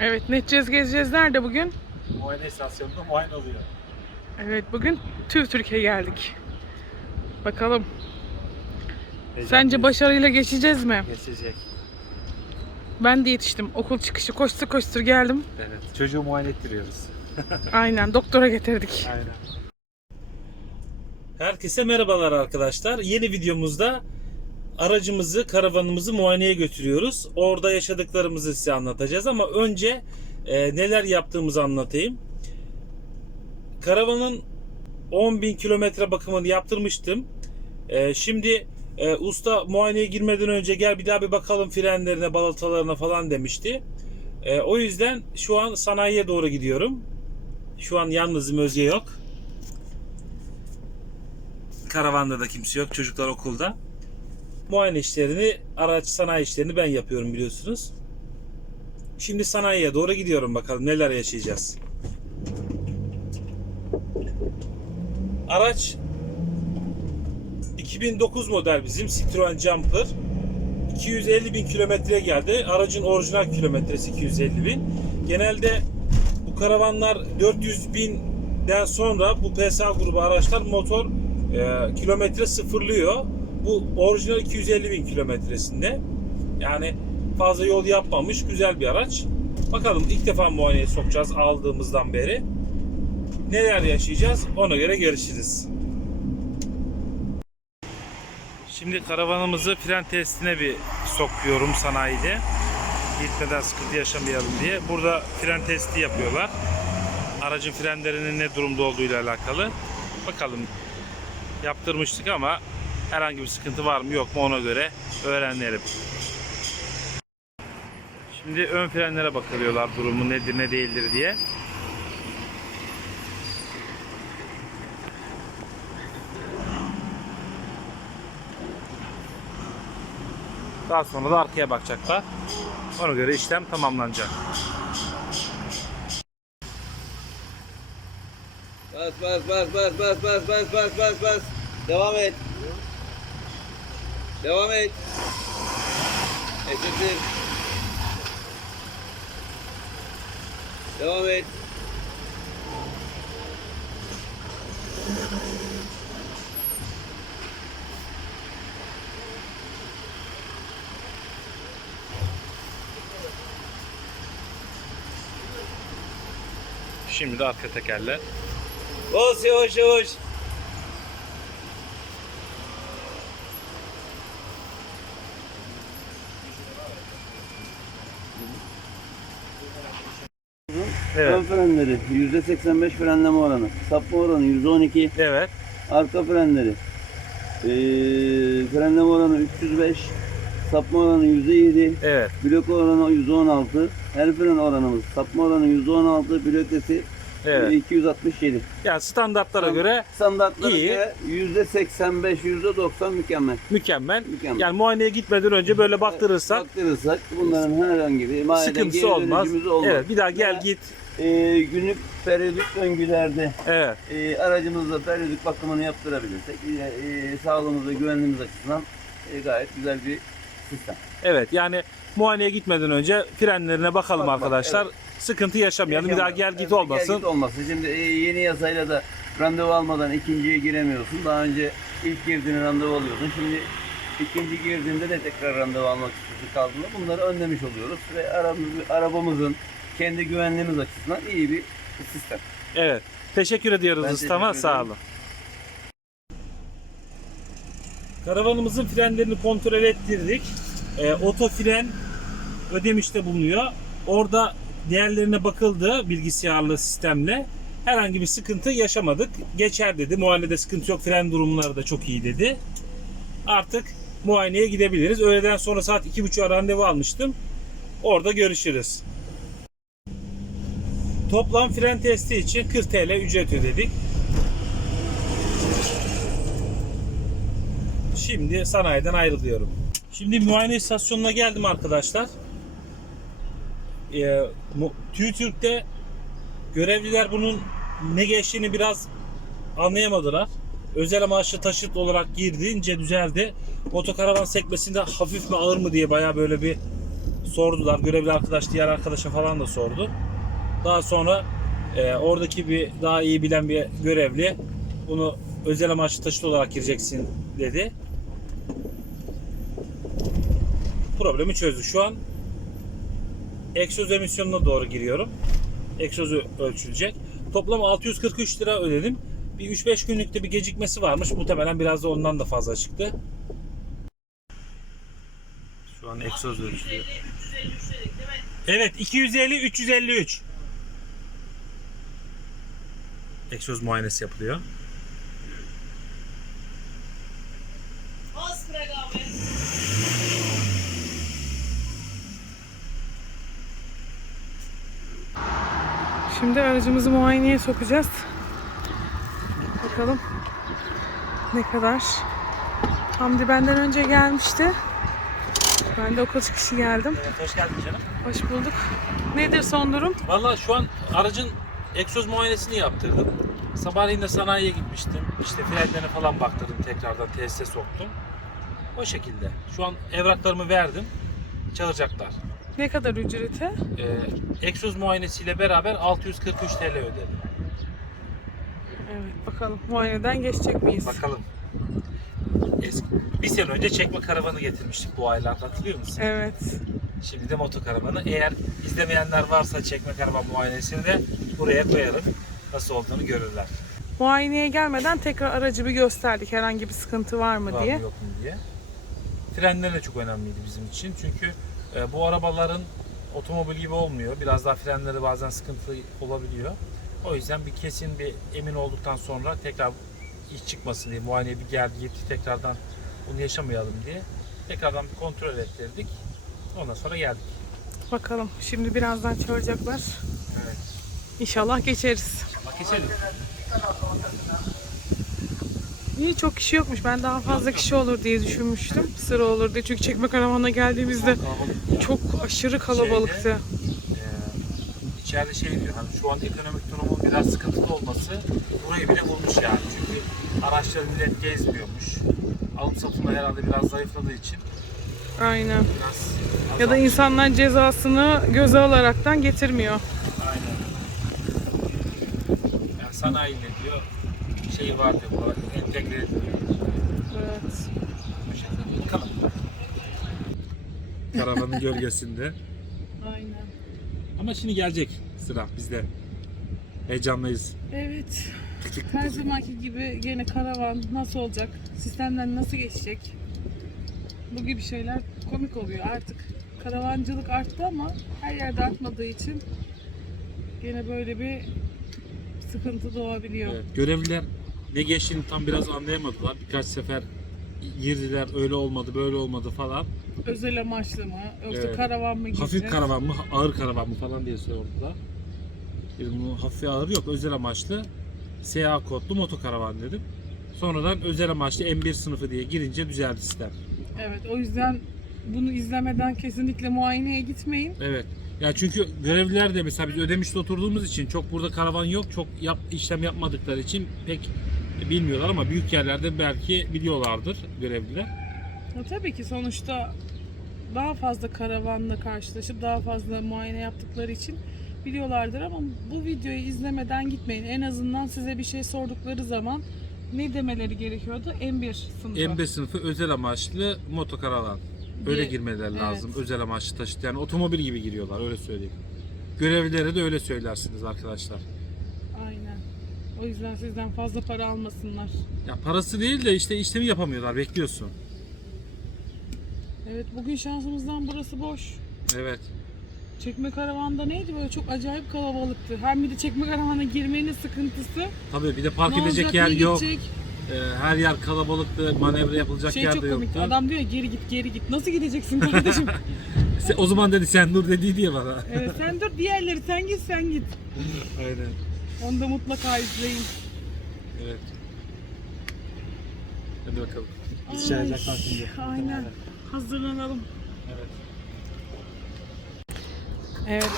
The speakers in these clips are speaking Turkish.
Evet, ne edeceğiz, gezeceğiz. Nerede bugün? Muayene istasyonunda muayene oluyor. Evet, bugün TÜV Türkiye geldik. Bakalım. Sence başarıyla geçeceğiz mi? Geçecek. Ben de yetiştim. Okul çıkışı koştur koştur geldim. Evet. Çocuğu muayene ettiriyoruz. Aynen, doktora getirdik. Aynen. Herkese merhabalar arkadaşlar. Yeni videomuzda aracımızı, karavanımızı muayeneye götürüyoruz. Orada yaşadıklarımızı size anlatacağız ama önce e, neler yaptığımızı anlatayım. Karavanın 10.000 kilometre bakımını yaptırmıştım. E, şimdi e, usta muayeneye girmeden önce gel bir daha bir bakalım frenlerine, balatalarına falan demişti. E, o yüzden şu an sanayiye doğru gidiyorum. Şu an yalnızım, Özge yok. Karavanda da kimse yok. Çocuklar okulda. Muayene işlerini, araç sanayi işlerini ben yapıyorum biliyorsunuz. Şimdi sanayiye doğru gidiyorum bakalım neler yaşayacağız. Araç 2009 model bizim Citroen Jumper. 250 bin kilometre geldi. Aracın orijinal kilometresi 250 bin. Genelde bu karavanlar 400 binden sonra bu PSA grubu araçlar motor e, kilometre sıfırlıyor. Bu orijinal 250 bin kilometresinde. Yani fazla yol yapmamış güzel bir araç. Bakalım ilk defa muayeneye sokacağız aldığımızdan beri. Neler yaşayacağız ona göre görüşürüz. Şimdi karavanımızı fren testine bir sokuyorum sanayide. Gitmeden sıkıntı yaşamayalım diye. Burada fren testi yapıyorlar. Aracın frenlerinin ne durumda olduğuyla alakalı. Bakalım yaptırmıştık ama herhangi bir sıkıntı var mı yok mu ona göre öğrenelim. Şimdi ön frenlere bakılıyorlar durumu nedir ne değildir diye. Daha sonra da arkaya bakacaklar. Ona göre işlem tamamlanacak. Bas bas bas bas bas bas bas bas bas bas. Devam et. Devam et. Eşittir. Devam et. Şimdi de arka tekerler. Bas yavaş yavaş. Evet. Ön frenleri %85 frenleme oranı. Sapma oranı %12. Evet. Arka frenleri. Ee, frenleme oranı 305. Sapma oranı %7. Evet. Blok oranı %16. El fren oranımız. Sapma oranı %16. Blokesi Evet. 267. Yani standartlara Tam- göre Standartlara İyi. göre %85, %90 mükemmel. mükemmel. Mükemmel. Yani muayeneye gitmeden önce böyle baktırırsak Baktırırsak bunların herhangi bir sıkıntısı olmaz. olmaz. Evet, bir daha gel Veya, git. E, günlük periyodik döngülerde Evet. e, aracımızda periyodik bakımını yaptırabilirsek e, e, sağlığımız ve güvenliğimiz açısından e, gayet güzel bir sistem. Evet. Yani muayeneye gitmeden önce frenlerine bakalım Bak, bak, arkadaşlar. Sıkıntı yaşamayalım. Bir daha gel git Evet, olmasın. Gel git olmasın. Şimdi e, yeni yasayla da randevu almadan ikinciye giremiyorsun. Daha önce ilk girdiğinde randevu alıyordun. Şimdi ikinci girdiğinde de tekrar randevu almak istiyorsun kaldığında bunları önlemiş oluyoruz ve arabamız- arabamızın kendi güvenliğimiz açısından iyi bir sistem. Evet. Teşekkür ediyoruz Ben ustama. teşekkür Sağ olun. Karavanımızın frenlerini kontrol ettirdik. E, oto fren ödemişte bulunuyor. Orada değerlerine bakıldı bilgisayarlı sistemle. Herhangi bir sıkıntı yaşamadık. Geçer dedi. Muayenede sıkıntı yok. Fren durumları da çok iyi dedi. Artık muayeneye gidebiliriz. Öğleden sonra saat 2.30'a randevu almıştım. Orada görüşürüz. Toplam fren testi için 40 TL ücret ödedik. Şimdi sanayiden ayrılıyorum. Şimdi muayene istasyonuna geldim arkadaşlar. Ee, TÜİTÜRK'te görevliler bunun ne geçtiğini biraz anlayamadılar. Özel amaçlı taşıt olarak girdiğince düzeldi. Otokaravan sekmesinde hafif mi ağır mı diye bayağı böyle bir sordular. Görevli arkadaş diğer arkadaşa falan da sordu. Daha sonra e, oradaki bir daha iyi bilen bir görevli bunu özel amaçlı taşıt olarak gireceksin dedi. Problemi çözdü. Şu an egzoz emisyonuna doğru giriyorum. Egzozu ölçülecek. Toplam 643 lira ödedim. Bir 3-5 günlükte bir gecikmesi varmış. Muhtemelen biraz da ondan da fazla çıktı. Şu an egzoz ölçülüyor. Evet 250 353. Egzoz muayenesi yapılıyor. Şimdi aracımızı muayeneye sokacağız. Bakalım ne kadar. Hamdi benden önce gelmişti. Ben de okul çıkışı geldim. Evet hoş geldin canım. Hoş bulduk. Nedir son durum? Valla şu an aracın egzoz muayenesini yaptırdım. Sabahleyin de sanayiye gitmiştim. İşte frenlerine falan baktırdım tekrardan tesise soktum. O şekilde. Şu an evraklarımı verdim. Çalacaklar. Ne kadar ücreti? Ee, egzoz muayenesiyle beraber 643 TL ödedim. Evet bakalım muayeneden geçecek miyiz? Bakalım. Eski, bir sene önce çekme karavanı getirmiştik bu aylarda hatırlıyor musun? Evet. Şimdi de motokaravanı. Eğer izlemeyenler varsa çekme karavan muayenesini de buraya koyarım. Nasıl olduğunu görürler. Muayeneye gelmeden tekrar aracı bir gösterdik. Herhangi bir sıkıntı var mı Var diye. mı yok mu diye. Frenler de çok önemliydi bizim için. Çünkü e, bu arabaların otomobil gibi olmuyor. Biraz daha frenleri bazen sıkıntı olabiliyor. O yüzden bir kesin bir emin olduktan sonra tekrar iş çıkmasın diye muayeneye bir geldi gitti tekrardan bunu yaşamayalım diye tekrardan bir kontrol ettirdik. Ondan sonra geldik. Bakalım. Şimdi birazdan çağıracaklar. Evet. İnşallah geçeriz. Bak geçelim. İyi çok kişi yokmuş. Ben daha fazla kişi olur diye düşünmüştüm. Sıra olur diye. Çünkü çekme karavana geldiğimizde çok aşırı kalabalıktı. Ee, içeride şey diyor hani şu an ekonomik durumun biraz sıkıntılı olması burayı bile bulmuş yani. Çünkü araçları millet gezmiyormuş. Alım satımda herhalde biraz zayıfladığı için Aynen. biraz Ya da insanlar cezasını göze alaraktan getirmiyor. Aynen. Yani sanayi ne diyor? Şey var diyor bu entegre ediliyor. Evet. Bu şekilde. Bakalım. Karavanın gölgesinde. Aynen. Ama şimdi gelecek sıra bizde. Heyecanlıyız. Evet. Her zamanki gibi gene karavan nasıl olacak? Sistemden nasıl geçecek? Bu gibi şeyler komik oluyor artık. Karavancılık arttı ama her yerde artmadığı için gene böyle bir sıkıntı doğabiliyor. Evet, görevliler ne geçtiğini tam biraz anlayamadılar. Birkaç sefer girdiler öyle olmadı böyle olmadı falan. Özel amaçlı mı? Yoksa Evet. karavan mı gideceğiz? Hafif karavan mı ağır karavan mı falan diye sordular. Dedim bunu hafif ağır yok özel amaçlı SA kodlu motokaravan dedim. Sonradan özel amaçlı M1 sınıfı diye girince düzeldi sistem. Evet o yüzden bunu izlemeden kesinlikle muayeneye gitmeyin. Evet. Ya çünkü görevliler de mesela biz ödemişte oturduğumuz için çok burada karavan yok. Çok yap, işlem yapmadıkları için pek bilmiyorlar ama büyük yerlerde belki biliyorlardır görevliler. Ya tabii ki sonuçta daha fazla karavanla karşılaşıp daha fazla muayene yaptıkları için biliyorlardır ama bu videoyu izlemeden gitmeyin. En azından size bir şey sordukları zaman ne demeleri gerekiyordu? M1 sınıfı. M5 sınıfı özel amaçlı motokaravan. Öyle Bir- girmeleri evet. lazım. Özel amaçlı taşıt. Yani otomobil gibi giriyorlar öyle söyleyeyim. Görevlilere de öyle söylersiniz arkadaşlar. Aynen. O yüzden sizden fazla para almasınlar. Ya parası değil de işte işlemi yapamıyorlar. Bekliyorsun. Evet bugün şansımızdan burası boş. Evet. Çekme karavanda neydi böyle çok acayip kalabalıktı. Hem bir de çekme karavana girmenin sıkıntısı. Tabii bir de park Ne edecek olacak, yer ne yok. gidecek? Ee, her yer kalabalıktı. Manevra yapılacak Şey yer çok de komik. yoktu. Adam diyor ya geri git geri git. Nasıl gideceksin kardeşim? O zaman dedi sen dur dedi diye bana. evet, sen dur diğerleri sen git sen git. Aynen. Onu da mutlaka izleyin. Evet. Hadi bakalım. Biz Ay, çağıracaklar şimdi. Aynen. Hazırlanalım. Evet. Evet.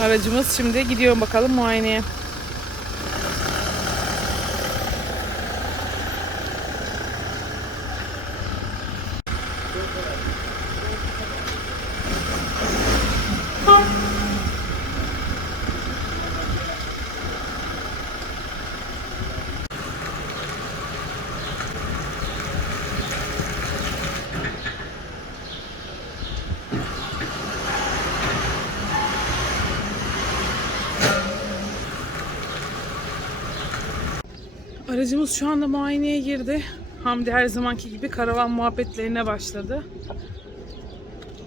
Aracımız şimdi gidiyor bakalım muayeneye. Aracımız şu anda muayeneye girdi. Hamdi her zamanki gibi karavan muhabbetlerine başladı.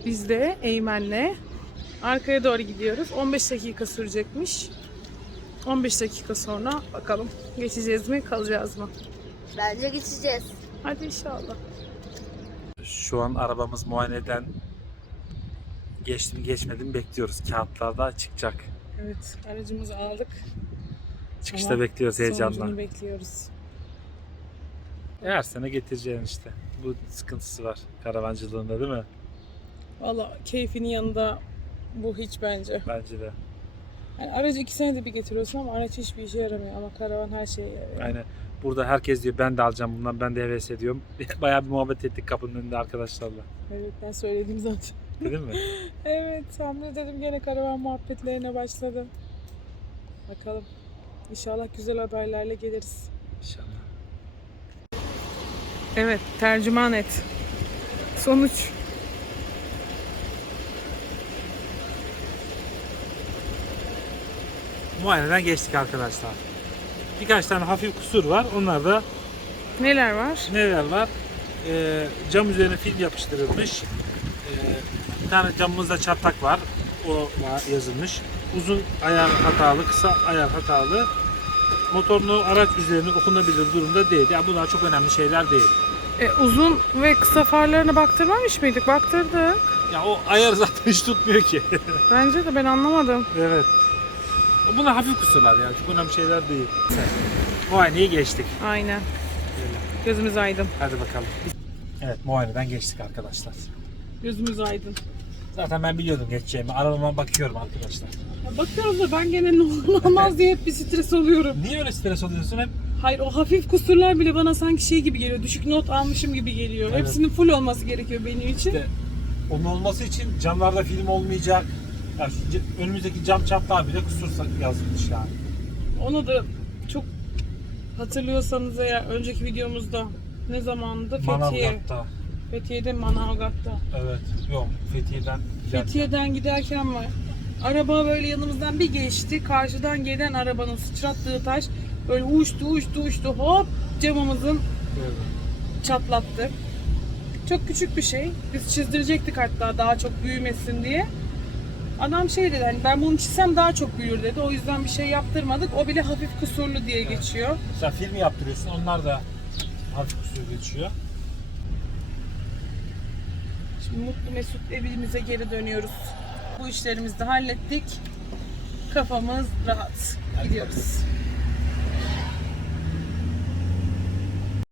Biz de Eymen'le arkaya doğru gidiyoruz. 15 dakika sürecekmiş. 15 dakika sonra bakalım geçeceğiz mi kalacağız mı? Bence geçeceğiz. Hadi inşallah. Şu an arabamız muayeneden geçtim geçmedim bekliyoruz. Kağıtlarda çıkacak. Evet aracımızı aldık. Çıkışta Ama bekliyoruz heyecanla. Sonucunu bekliyoruz. Her sene getireceğin işte. Bu sıkıntısı var karavancılığında değil mi? Valla keyfinin yanında bu hiç bence. Bence de. Yani aracı iki senede bir getiriyorsun ama araç hiçbir işe yaramıyor ama karavan her şeye yarıyor. Aynen. Burada herkes diyor ben de alacağım bundan ben de heves ediyorum. Bayağı bir muhabbet ettik kapının önünde arkadaşlarla. Evet ben söyledim zaten. Değil mi? Evet Hamdi dedim gene karavan muhabbetlerine başladı. Bakalım. İnşallah güzel haberlerle geliriz. İnşallah. Evet tercüman et. Sonuç. Muayeneden geçtik arkadaşlar. Birkaç tane hafif kusur var. Onlar da Neler var? neler var? Ee, cam üzerine film yapıştırılmış. Ee, bir tane camımızda çatlak var. O yazılmış. Uzun ayar hatalı, kısa ayar hatalı. Motorunu araç üzerine okunabilir durumda değil. Yani bunlar çok önemli şeyler değil. E, uzun ve kısa farlarına baktırmamış mıydık? Baktırdık. Ya o ayar zaten hiç tutmuyor ki. Bence de ben anlamadım. evet. Bunlar hafif kusurlar yani. Çok önemli şeyler değil. Muayeneyi geçtik. Aynen. Gözümüz aydın. Hadi bakalım. Evet muayeneden geçtik arkadaşlar. Gözümüz aydın. Zaten ben biliyordum geçeceğimi. Arabama bakıyorum arkadaşlar. Ya bakıyoruz da ben gene ne olur olmaz diye hep bir stres oluyorum. Niye öyle stres oluyorsun hep? Hayır o hafif kusurlar bile bana sanki şey gibi geliyor. Düşük not almışım gibi geliyor. Evet. Hepsinin full olması gerekiyor benim için. İşte onun olması için camlarda film olmayacak. Ya şu önümüzdeki cam çatlağı bile kusur yazılmış yani. Onu da çok hatırlıyorsanız eğer önceki videomuzda ne zamandı? Fethiye. Manavgat'ta. Fethiye'de Manavgat'ta. Evet. Yok Fethiye'den. giderken. Fethiye'den giderken var. Araba böyle yanımızdan bir geçti. Karşıdan gelen arabanın sıçrattığı taş böyle uçtu uçtu uçtu hop camımızın Evet. çatlattı. Çok küçük bir şey. Biz çizdirecektik hatta daha çok büyümesin diye. Adam şey dedi hani ben bunu çizsem daha çok büyür dedi. O yüzden bir şey yaptırmadık. O bile hafif kusurlu diye geçiyor. Mesela film yaptırıyorsun. Onlar da hafif kusur geçiyor. Mutlu mesut evimize geri dönüyoruz. Bu işlerimizi de hallettik. Kafamız rahat. Gidiyoruz.